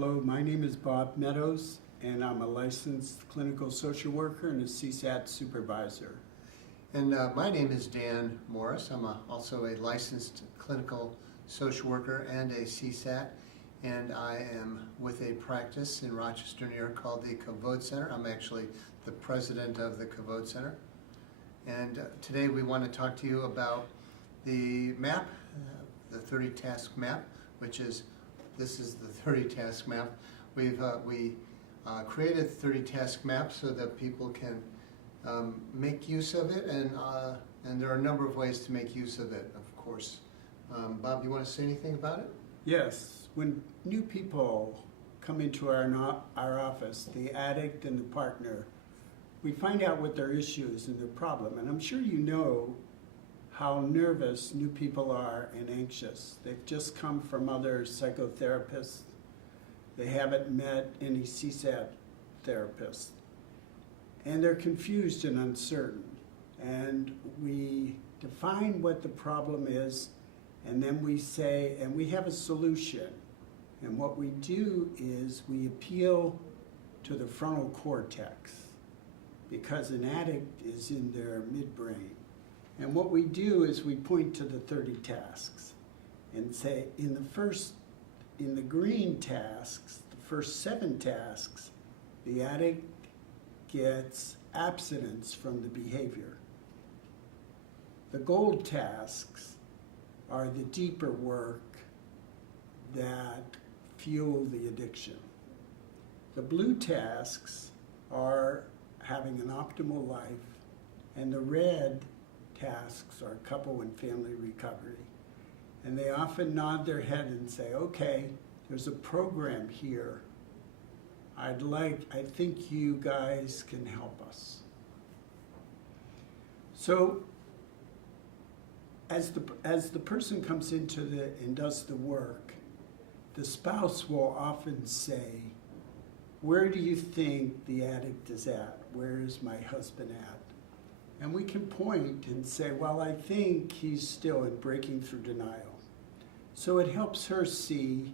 Hello, my name is Bob Meadows, and I'm a licensed clinical social worker and a CSAT supervisor. And my name is Dan Morris. I'm also a licensed clinical social worker and a CSAT, and I am with a practice in Rochester, New York called the Kavod Center. I'm actually the president of the Kavod Center. And today we want to talk to you about the map, the 30-task map, which is, this is the 30-task map. We created a 30-task map so that people can make use of it, and there are a number of ways to make use of it, of course. Bob, you want to say anything about it? Yes, when new people come into our office, the addict and the partner, we find out what their issue is and their problem. And I'm sure you know how nervous new people are and anxious. They've just come from other psychotherapists. They haven't met any CSAT therapists. And they're confused and uncertain. And we define what the problem is, and then we say, and we have a solution. And what we do is we appeal to the frontal cortex, because an addict is in their midbrain. And what we do is we point to the 30 tasks and say, in the green tasks, the first 7 tasks, the addict gets abstinence from the behavior. The gold tasks are the deeper work that fuel the addiction. The blue tasks are having an optimal life, and the red tasks are couple and family recovery. And they often nod their head and say, okay, there's a program here. I think you guys can help us. So as the person comes into and does the work, the spouse will often say, where do you think the addict is at? Where is my husband at? And we can point and say, well, I think he's still in breaking through denial. So it helps her see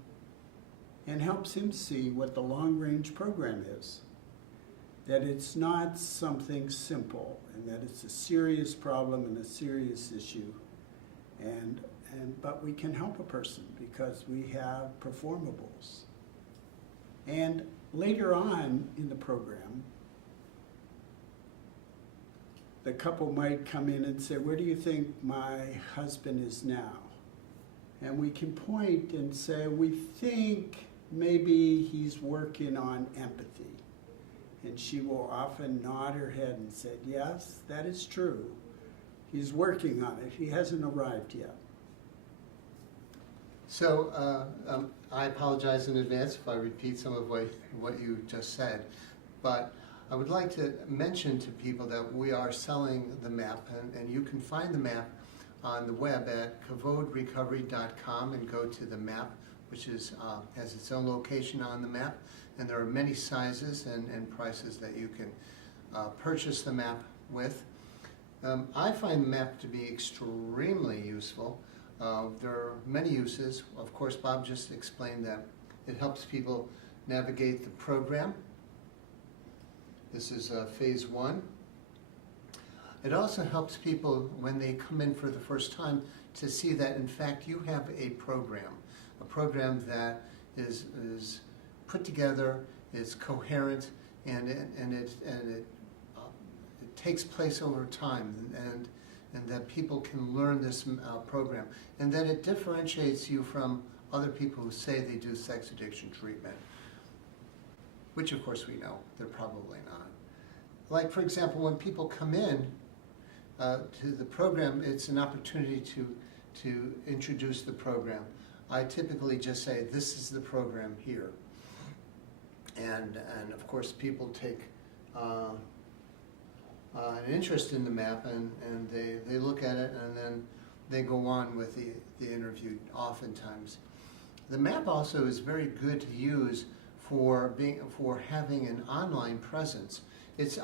and helps him see what the long-range program is. That it's not something simple, and that it's a serious problem and a serious issue. But we can help a person because we have performables. And later on in the program, the couple might come in and say, where do you think my husband is now? And we can point and say, we think maybe he's working on empathy. And she will often nod her head and say, yes, that is true. He's working on it. He hasn't arrived yet. So I apologize in advance if I repeat some of what you just said, but I would like to mention to people that we are selling the map, and you can find the map on the web at kavodrecovery.com and go to the map, which has its own location on the map, and there are many sizes and prices that you can purchase the map with. I find the map to be extremely useful. There are many uses. Of course, Bob just explained that it helps people navigate the program. This is phase 1. It also helps people when they come in for the first time to see that in fact you have a program that is put together, is coherent, and it takes place over time, and that people can learn this program, and that it differentiates you from other people who say they do sex addiction treatment, which of course we know they're probably not. Like, for example, when people come in to the program, it's an opportunity to introduce the program. I typically just say, this is the program here. And of course people take an interest in the map, and they look at it, and then they go on with the interview oftentimes. The map also is very good to use for having an online presence. It's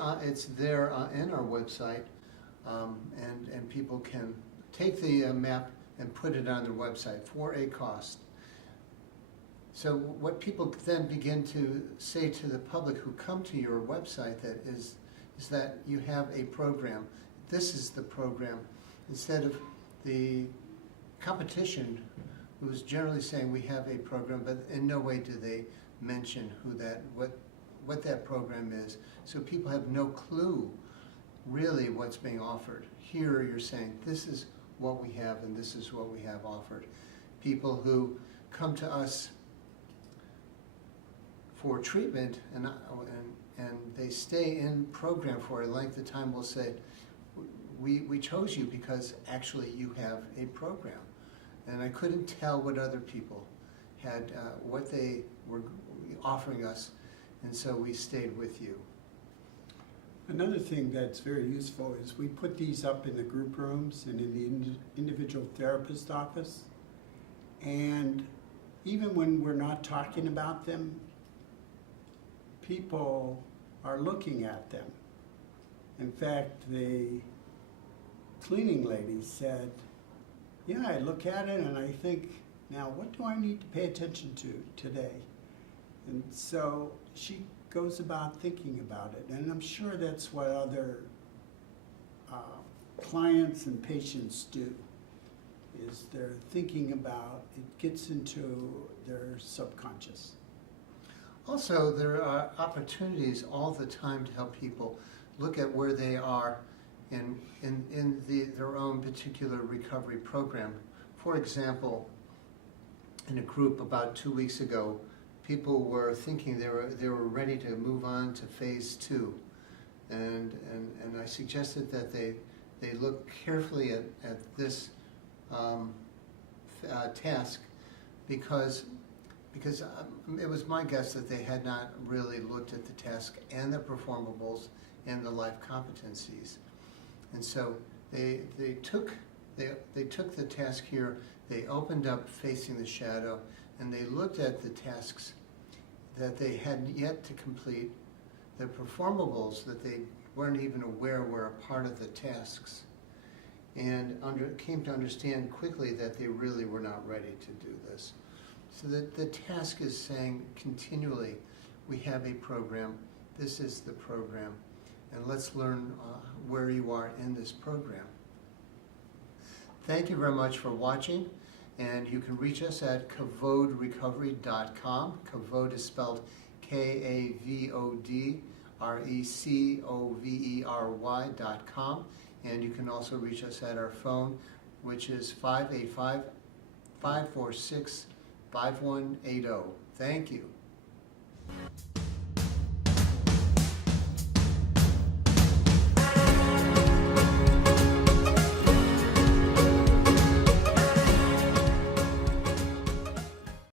there in our website, and people can take the map and put it on their website for a cost. So what people then begin to say to the public who come to your website that is that you have a program. This is the program, instead of the competition who's generally saying we have a program, but in no way do they mention what that program is. So people have no clue really what's being offered. Here you're saying this is what we have and this is what we have offered. People who come to us for treatment and they stay in program for a length of time will say, we chose you because actually you have a program. And I couldn't tell what other people had, what they were offering us, and so we stayed with you. Another thing that's very useful is we put these up in the group rooms and in the individual therapist office. And even when we're not talking about them, people are looking at them. In fact, the cleaning lady said, yeah, I look at it and I think, now what do I need to pay attention to today? And so she goes about thinking about it. And I'm sure that's what other clients and patients do, is they're thinking about, it gets into their subconscious. Also, there are opportunities all the time to help people look at where they are in their own particular recovery program. For example, in a group about 2 weeks ago, people were thinking they were ready to move on to phase 2. And I suggested that they look carefully at this task because it was my guess that they had not really looked at the task and the performables and the life competencies. And so they took the task here, they opened up facing the shadow, and they looked at the tasks that they had yet to complete, the performables that they weren't even aware were a part of the tasks, and came to understand quickly that they really were not ready to do this. So the task is saying continually, we have a program, this is the program, and let's learn where you are in this program. Thank you very much for watching, and you can reach us at kavodrecovery.com. Kavod is spelled KAVOD, and you can also reach us at our phone, which is 585-546-5180. Thank you.